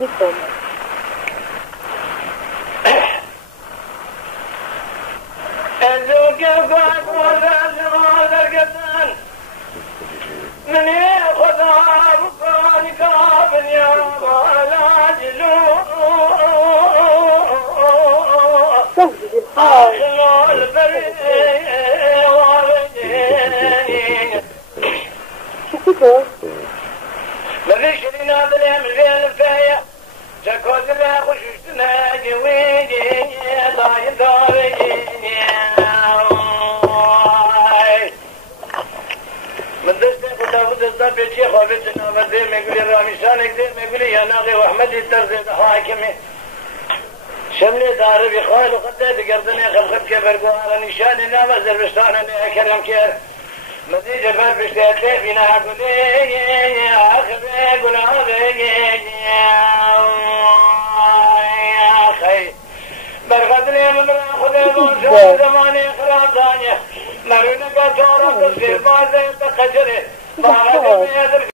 من ياخذ عرفان كافن يا مالاجلو آخر البريء والدين مفيش لنا بلهم غير الفاية جاكوز لا خشوشنا جويدي ضاين دارين من دست خداوند دست بيجي خوابتنا مدي مقولي رامشانك دي مقولي يا ناقي واحمد الترزيد حاكمي شملي دار بخوال وقدت قردني خلخب كبرقو على نشان نام زربشتانا اكرم كير مدي جبال بشتاتي فينا قولي اخبي قول عظي يا خي برغدني من خذي بوشو زماني خراب دانيا مرونك جورا تصير ما زي تخجري ما غدي